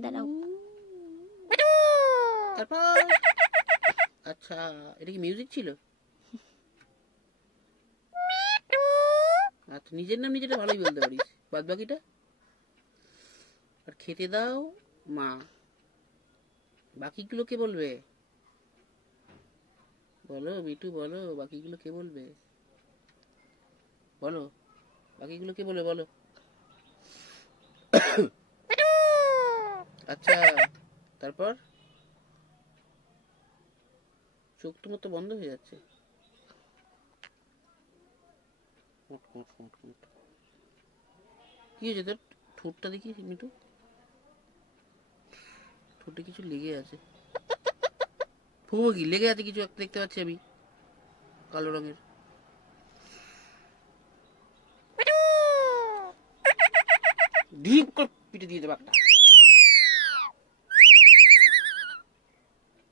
করে দাঁড়াও। তারপর আচ্ছা, এটা কি মিউজিক ছিল? আচ্ছা, নিজের নাম নিজেটা ভালোই বলতে পারিস, বাদ বাকিটা? আর খেতে দাও মা, বাকিগুলো কে বলবে? বলো মিঠু, বলো বাকিগুলো কে বলবে? বলো বাকিগুলো কে বলবে, বলো। আচ্ছা, তারপর চোখ তোমার তো বন্ধ হয়ে যাচ্ছে। কি হয়েছে তোর? ঠোঁটটা দেখি মিঠু, ঠোঁটে কিছু লেগে আছে। ফুবো কি লেগে আছে? কিছু একটা দেখতে পাচ্ছি আমি, কালো রঙের। ঢিপ করে পিঠে দিয়ে দেবো একটা,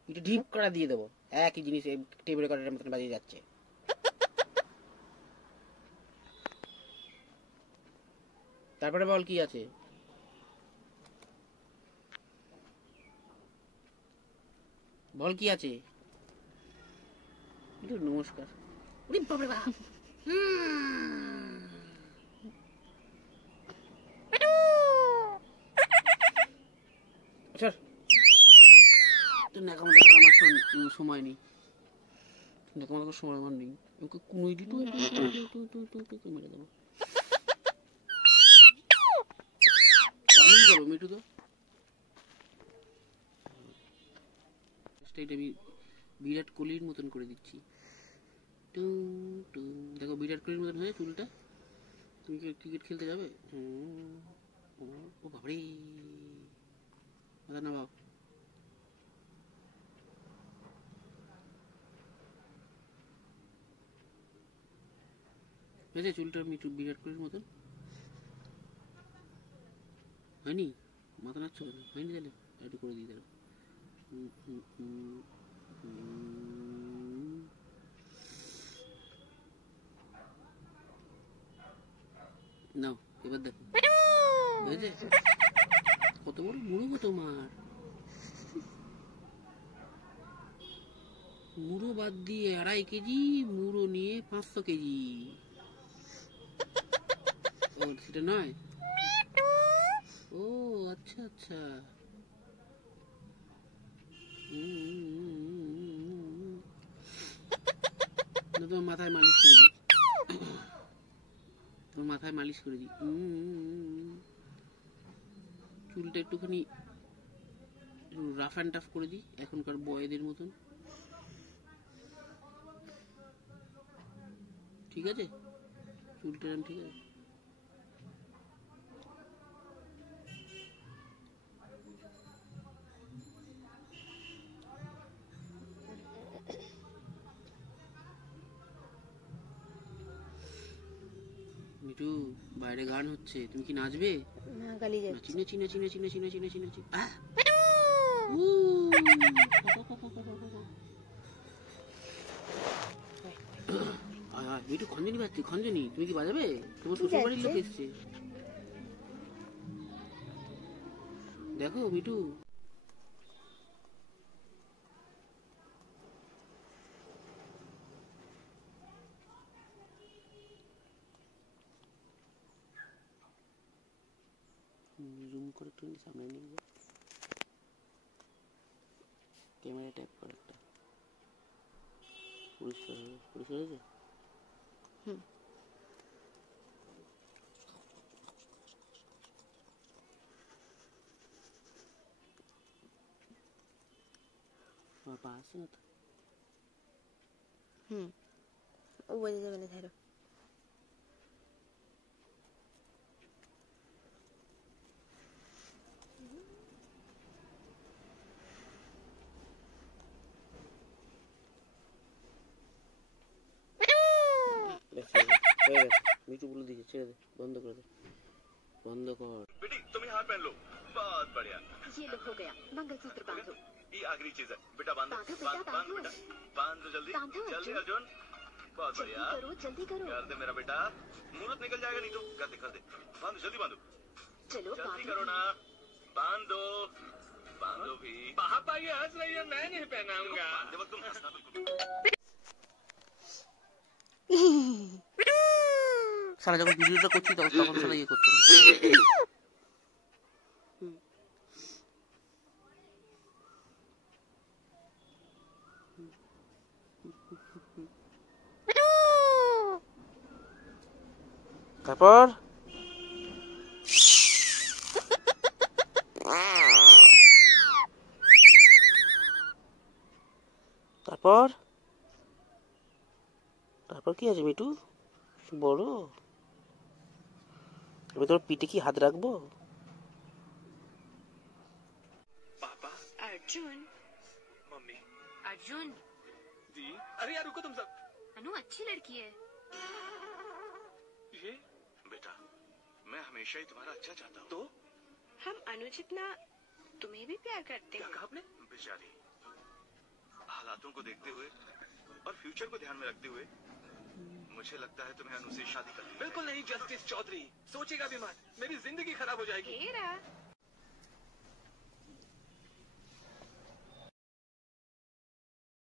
পিঠে ঢিপ করা দিয়ে দেবো। একই জিনিস টেবিল রেকর্ডের মতন বাজিয়ে যাচ্ছে। তারপরে বল কি আছে? বল কি আছে? নমস্কার। আচ্ছা, তোর ন্যাকামো দেখার আমার সময় নেই, ন্যাকামো দেখার সময় আমার নেই। ওকে কুনুই দিত মেরে দেবো। আমি যাবো মিঠু তো, এটা আমি বিরাট কোহলির মতন করে দিচ্ছি। দেখো বিরাট কোহলির মতন হয়ে চুলটা। তুমি কি ক্রিকেট খেলতে যাবে? ও বাবারে, মাথা নামাও। হয়েছে চুলটা মিঠু বিরাট কোহলির মতন? হয়নি? মাথা নাচ্ছ কেন? হয়নি? তাহলে একটু করে দিয়ে দেবো। নাও এবার দেখো হয়েছে? কত বড় মুড়ো গো তোমার! মুড়ো বাদ দিয়ে 2.5 কেজি, মুড়ো নিয়ে 500 কেজি। ও সেটা নয়? ও আচ্ছা আচ্ছা। তোমার মাথায় মালিশ করে দিই, তোমার মাথায় মালিশ করে দিই। চুলটা একটুখানি রাফ অ্যান্ড টাফ করে দিই, এখনকার বয়েদের মতন। ঠিক আছে? চুলটা ঠিক আছে? মিঠু, বাইরে গান হচ্ছে, তুমি কি নাচবে? না, গালি যাচ্ছে। নাচি নাচি নাচি নাচি নাচি নাচি নাচি নাচি। মিঠু খঞ্জনি বাজছে, খঞ্জনি। তুমি কি বাজাবে? তোমার শ্বশুর বাড়ির লোক এসছে, দেখো মিঠু। জুম করে একটু সামনে নিয়ে যাও, ক্যামেরা ট্যাপ করে একটা। পরিষ্কার হয়ে পরিষ্কার হয়েছে? আমার পা আসছে না তো? ও বোঝা যাবে না, ধরো। মিঠু বলে দিয়েছে ছেড়ে দে, বন্ধ করে দে, বন্ধ কর। बेटी तुम ये हार पहन लो, बहुत बढ़िया। ये लो हो गया, मंगलसूत्र बांधो। ये आखिरी चीज है, बेटा बांधो। बांधो बेटा, बांधो बेटा, बांधो जल्दी जल्दी अर्जुन, बहुत बढ़िया। जल्दी करो कर दे मेरा बेटा, मुहूर्त निकल जाएगा नहीं तो। कर दे बांधो जल्दी बांधो, चलो जल्दी करो ना, बांधो। लो भी। पापा ये हंस रही है, मैं नहीं पहनाऊंगा। बांधते वक्त तुम हंसना बिल्कुल। শালা যখন ভিডিওটা করছি তখন শালা ইয়ে করছে না। তারপর তারপর তারপর কি আছে মিটু বলো? আমি তোর পিঠে কি হাত রাখবো? पापा, अर्जुन मम्मी, अर्जुन दी। अरे यार रुको तुम सब। अनु अच्छी लड़की है। ये बेटा, मैं हमेशा ही तुम्हारा अच्छा चाहता हूँ। तो हम अनु जितना तुम्हें भी प्यार करते क्या हैं। कहा आपने? बेचारी, हालातों को देखते हुए और फ्यूचर को ध्यान में रखते हुए मुझे लगता है तुम्हें अनु से शादी करनी है। बिल्कुल नहीं जस्टिस चौधरी, सोचेगा भी मत, मेरी जिंदगी खराब हो जाएगी। हेरा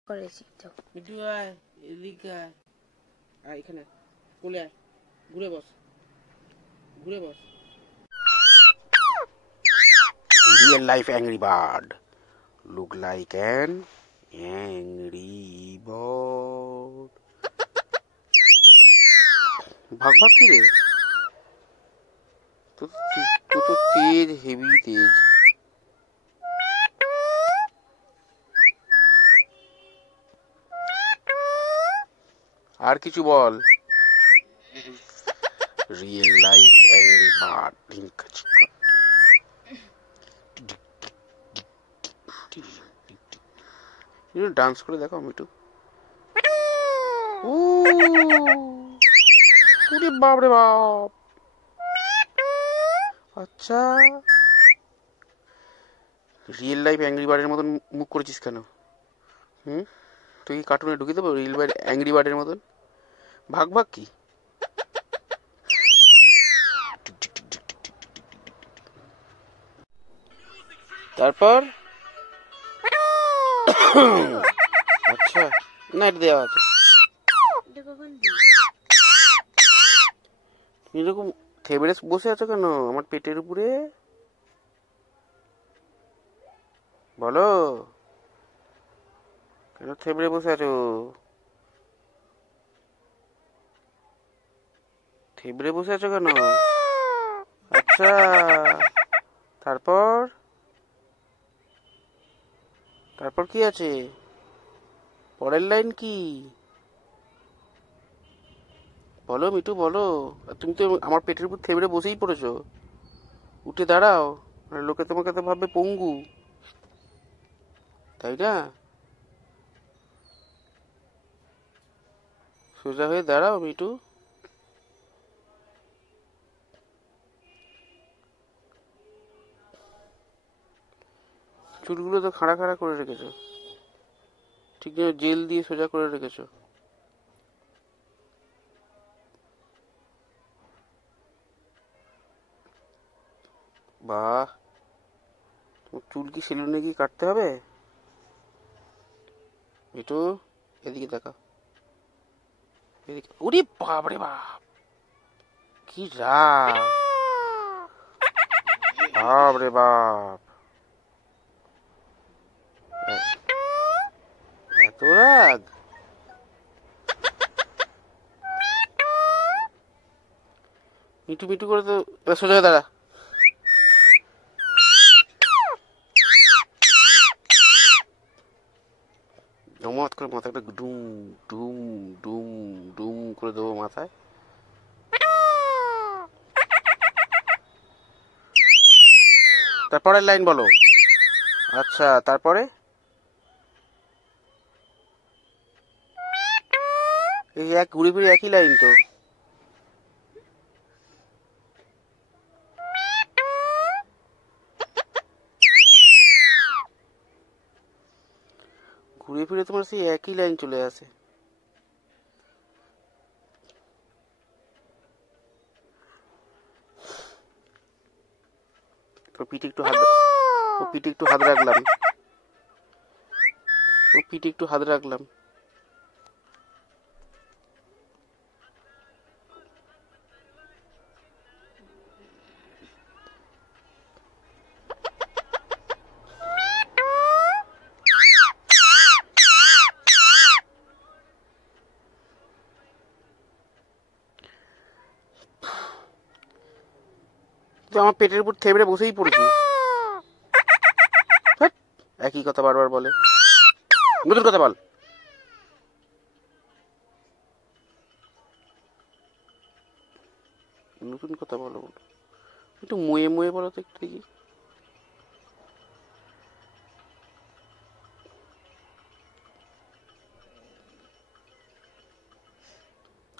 করেছি তো। মিটু আয় এদিকে আয় আয় এখানে কোলে আয় ঘুরে বস ঘুরে বস real life angry bird look like an angry bird ভাগ ভাগ কি রে তো তেজ হেভি তেজ আর কিছু বল real life angry bird dance করে দেখো মিটু ওরে বাপ রে বাপ আচ্ছা রিয়েল লাইফ অ্যাংরি বার্ডের মতন মুখ করেছিস কেন তুই কি কার্টুনে ঢুকিয়ে দেবো রিয়েল লাইফ অ্যাংরি বার্ডের মতন ভাগ ভাগ কি তারপর আচ্ছা না এটা দেওয়া আছে এটা কখন দিই? এরকম থেবড়ে বসে আছো কেন আমার পেটের উপরে বলো কেন থেবড়ে বসে আছো থেবড়ে বসে আছো কেন আচ্ছা তারপর তারপর কি আছে পরের লাইন কি বলো মিটু বলো তুমি তো আমার পেটের উপর থেবড়ে বসেই পড়েছো উঠে দাঁড়াও লোকে তোমাকে তো ভাববে পঙ্গু তাই না সোজা হয়ে দাঁড়াও মিটু চুলগুলো তো খাড়া খাড়া করে রেখেছো ঠিক যেন জেল দিয়ে সোজা করে রেখেছো বাহ চুল কি সেলুনে গিয়ে কাটতে হবে একটু এদিকে দেখা এদিকে ওরে বাপ রে বাপ কি রাগ বাপ রে বাপ এত রাগ মিটু মিটু করে তো সোজা হয়ে দাঁড়া জমাত করে মাথায় একটা ডুম ডুম ডুম ডুম করে দেবো মাথায় তারপরের লাইন বলো আচ্ছা তারপরে এই এক ঘুরে ফিরে একই লাইন তো ঘুরে ফিরে তোমার সেই একই লাইন চলে আসে তোর পিঠে একটু হাত ও পিঠে একটু হাত রাখলাম, ও পিঠে একটু হাত রাখলাম। তো আমার পেটের উপর থেবড়ে বসেই পড়েছি। ধ্যাৎ, একই কথা বারবার বলে, নতুন কথা বল। নতুন কথা বলো, একটু মুয়ে মুয়ে বলো তো একটু দেখি।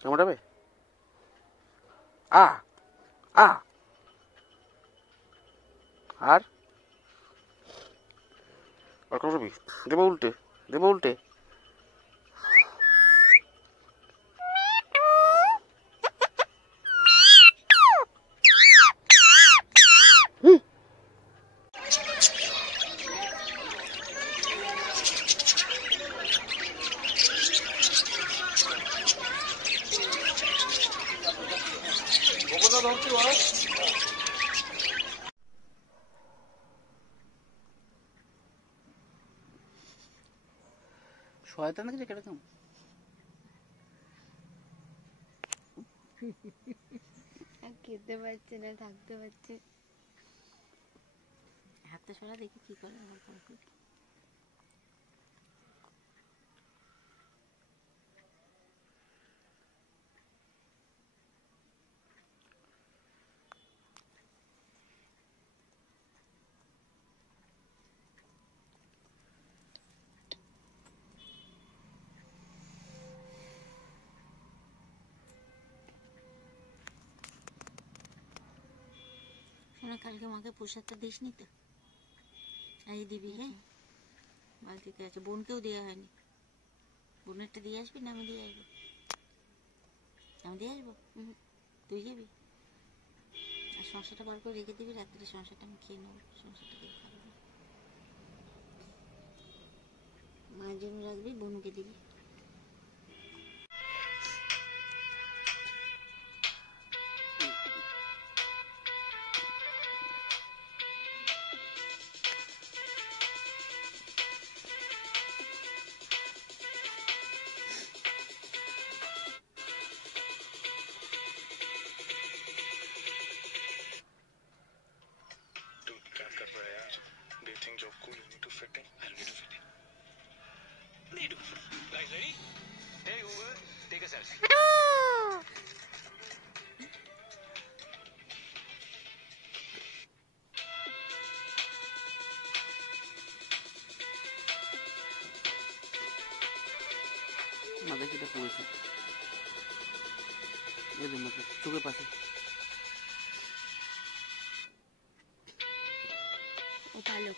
কামড়াবে? আ আ আর আর কামড়াবি? দেবো উল্টে, দেবো উল্টে। শয়তান দেখেছে কিরকম? খেতে পারছে না, থাকতে পারছে। হাতটা সরা দেখি কি করে। শোনা, কালকে মাকে প্রসাদটা দিস নি তো? আজ দিবি? হ্যাঁ, বালতিতে আছে, বোনকেও দেওয়া হয়নি। বোনেরটা দিয়ে আসবি না আমি দিয়ে আসবো? আমি দিয়ে আসবো? তুই যাবি? আর শসাটা বার করে রেখে দিবি, রাত্রে শসাটা আমি খেয়ে নেবো। শসাটা দিয়ে খাবো না, মায়ের জন্য রাখবি, বোনকে দিবি। মাথায় সেটা পড়েছে, এদের মধ্যে চোখের পাশে। ও ভালো।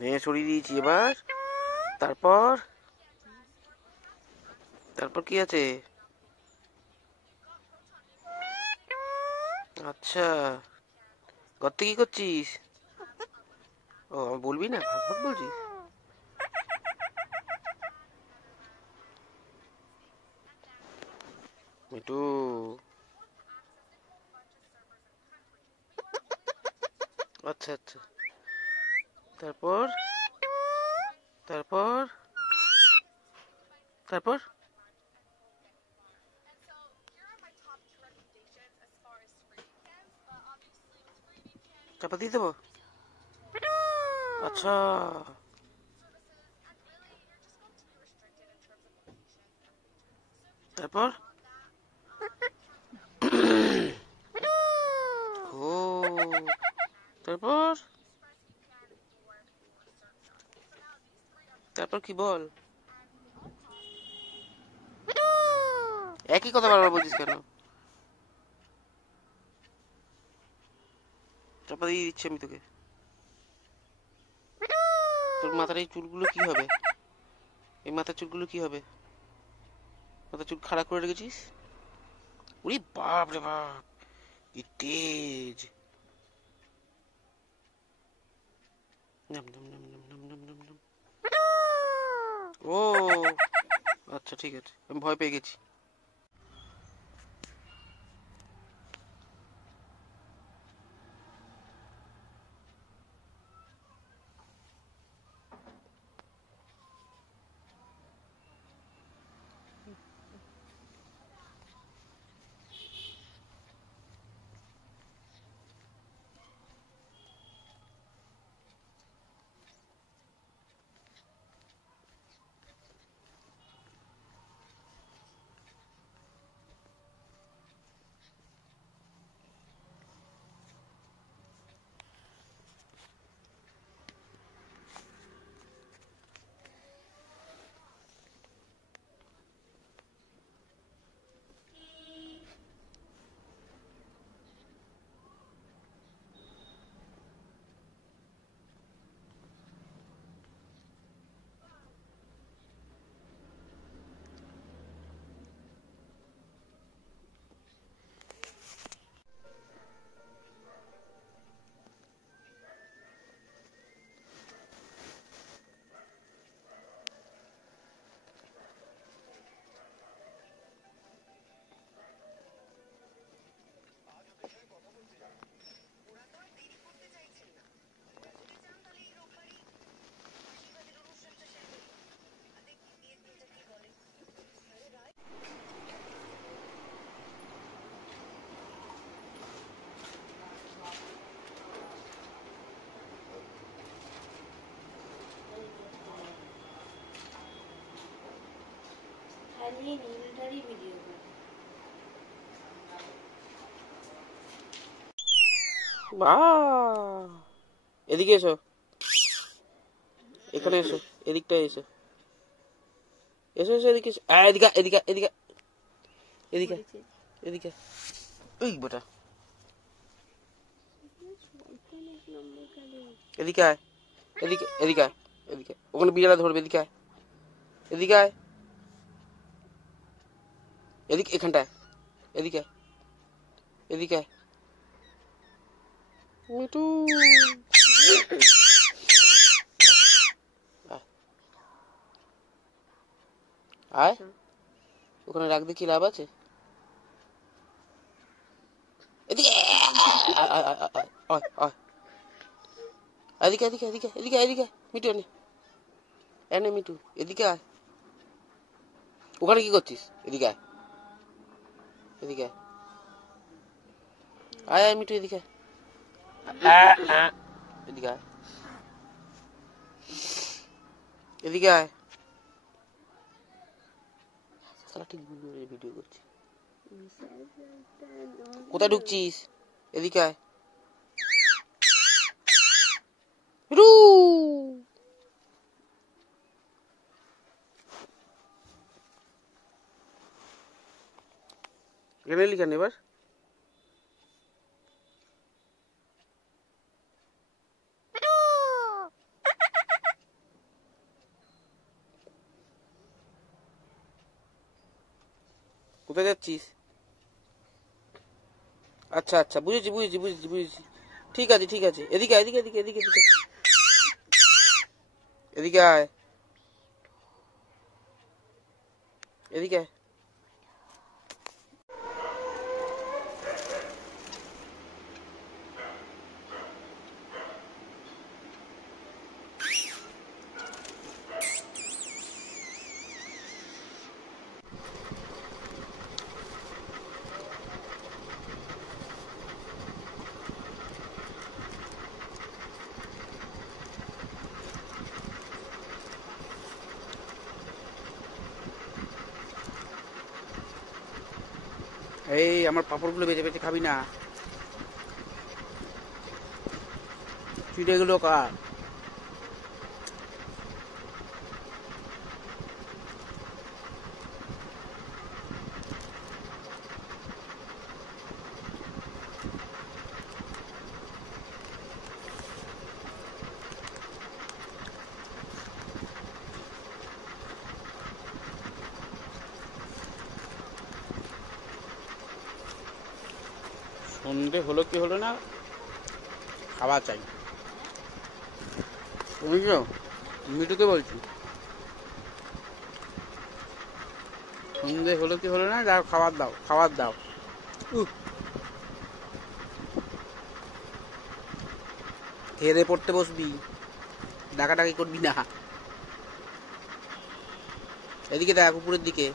ভেঙে সরিয়ে দিয়েছি। এবার তারপর তারপর কি আছে? আচ্ছা, গর্তে কি করছিস? ও বলবি না, ভাগ ভাগ বলছিস। মিটু, আচ্ছা আচ্ছা, তারপর তারপর তারপর চাপা দিয়ে দেবো। আচ্ছা, তারপর ও তারপর তারপর কি বল? একই কথা বারবার বলছিস কেন? চাপা দিয়ে দিচ্ছি আমি তোকে। তোর মাথার এই চুলগুলো কি হবে? এই মাথার চুলগুলো কি হবে? মাথার চুল খাড়া করে রেখেছিস? ওরে বাপ রে বাপ, কি তেজ! নাম নাম নাম নাম নাম নাম নাম নাম। ও আচ্ছা, ঠিক আছে, আমি ভয় পেয়ে গেছি। এদিকে এসো, এখানে এসো, এদিকটায় এসো, এসো এসো, এদিকে এসো, এদিকে এদিকে এদিকে এদিকে এদিকে। ওই বেটা, এদিকে আয়, এদিকে এদিকে আয়, এদিকে। ওখানে বিড়ালা ধরবে, এদিকে আয়, এদিকে আয়, এদিকে, এখানটায়, এদিকে এদিকে আয়। মিটু, আয়, ওখানে রাখতে কি লাভ আছে? এদিকে এদিকে এদিকে এদিকে এদিকে এদিকে। মিটু এনে এনে, মিটু এদিকে আয়। ওখানে কি করছিস? এদিকে আয়, এদিকে আয়, আয় আয় মিটু, এদিকে এদিকে আয়, এদিকে আয়। ঠিক ভিডিও করছি। কোথায় ঢুকছিস? এদিকে আয়। এখানে লিখেন এবার। কোথায় যাচ্ছিস? আচ্ছা আচ্ছা, বুঝেছি বুঝেছি বুঝেছি বুঝেছি। ঠিক আছে ঠিক আছে, এদিকে আয়, এদিকে এদিকে এদিকে এদিকে এদিকে আয়, এদিকে আয়। এই আমার পাপড়গুলো বেঁচে বেঁচে খাবি না, চিড়েগুলো কার। সন্ধে হলো কি হলো না, খাওয়া চাই। বুঝছো, মিঠুকে বলছি, সন্ধে হলো কি হলো না, দাও খাবার দাও, খাবার দাও। খেয়ে পড়তে বসবি, ডাকাডাকি করবি না। এদিকে দেখ, উপরের দিকে।